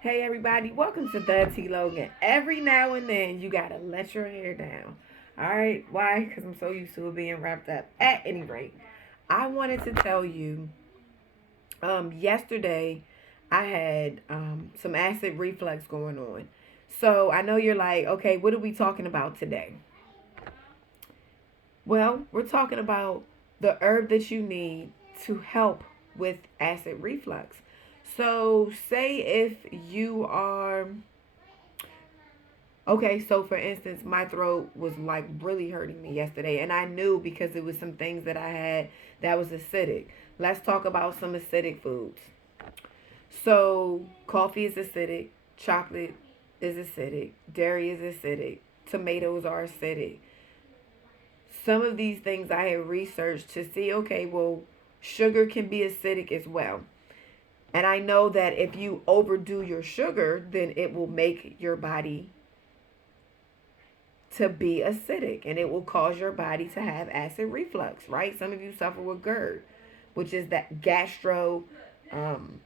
Hey everybody, welcome to the T Logan. Every now and then you gotta let your hair down. Alright, why? Because I'm so used to it being wrapped up. At any rate, I wanted to tell you yesterday I had some acid reflux going on. So I know you're like, okay, what are we talking about today? Well, we're talking about the herb that you need to help with acid reflux. So, say if you are okay, so for instance, my throat was like really hurting me yesterday, and I knew because it was some things that I had that was acidic. Let's talk about some acidic foods. So, coffee is acidic, chocolate is acidic, dairy is acidic, tomatoes are acidic. Some of these things I have researched to see, okay, well, sugar can be acidic as well. And I know that if you overdo your sugar, then it will make your body to be acidic and it will cause your body to have acid reflux, right? Some of you suffer with Gerd, which is that um,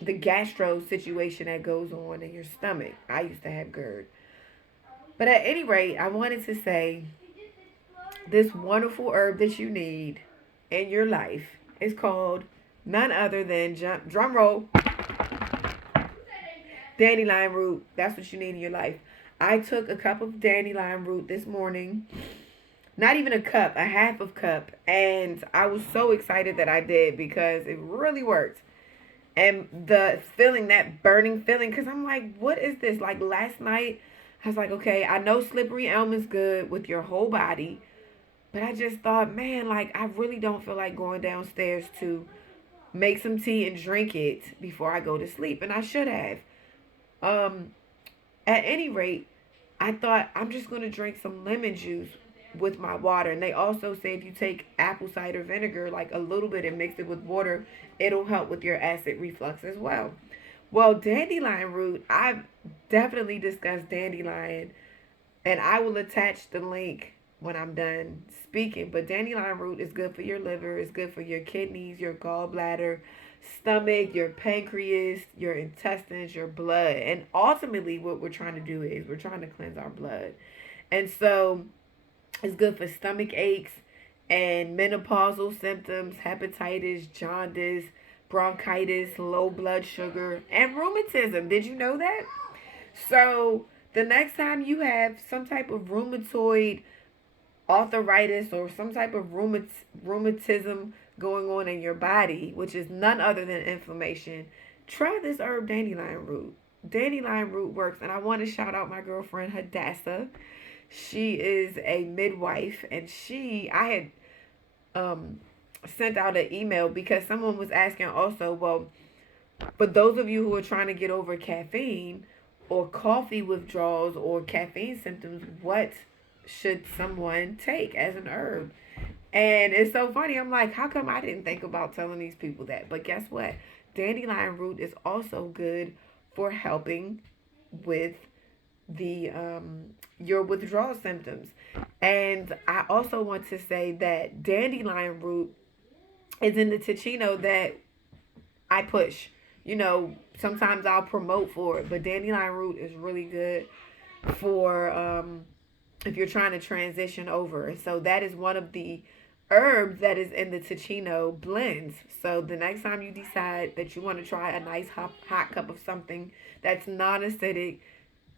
the gastro situation that goes on in your stomach. I used to have GERD. But at any rate, I wanted to say this wonderful herb that you need in your life is called none other than, drum roll, dandelion root. That's what you need in your life. I took a cup of dandelion root this morning. Not even a cup, a half of cup. And I was so excited that I did because it really worked. And the feeling, that burning feeling, because I'm like, what is this? Like last night, I was like, okay, I know slippery elm is good with your whole body. But I just thought, man, like, I really don't feel like going downstairs to make some tea and drink it before I go to sleep. And I should have. Um, at any rate, I thought I'm just going to drink some lemon juice with my water. And they also say if you take apple cider vinegar, like a little bit, and mix it with water, it'll help with your acid reflux as well. Well, dandelion root, I've definitely discussed dandelion, and I will attach the link when I'm done speaking. But dandelion root is good for your liver, it's good for your kidneys, your gallbladder, stomach, your pancreas, your intestines, your blood. And ultimately, what we're trying to do is we're trying to cleanse our blood. And so it's good for stomach aches and menopausal symptoms, hepatitis, jaundice, bronchitis, low blood sugar, and rheumatism. Did you know that? So the next time you have some type of rheumatoid arthritis or some type of rheumatism going on in your body, which is none other than inflammation, try this herb dandelion root. Dandelion root works, and I want to shout out my girlfriend Hadassah. She is a midwife, and I had sent out an email because someone was asking also, well, for those of you who are trying to get over caffeine or coffee withdrawals or caffeine symptoms, what should someone take as an herb? And it's so funny. I'm like, how come I didn't think about telling these people that? But guess what? Dandelion root is also good for helping with the your withdrawal symptoms. And I also want to say that dandelion root is in the Teecino that I push. You know, sometimes I'll promote for it, but dandelion root is really good for if you're trying to transition over. So that is one of the herbs that is in the Teecino blends. So the next time you decide that you want to try a nice hot cup of something that's non-acidic,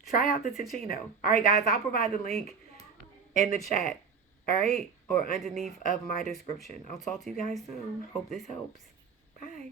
try out the Teecino. All right, guys, I'll provide the link in the chat. All right, or underneath of my description. I'll talk to you guys soon. Hope this helps. Bye.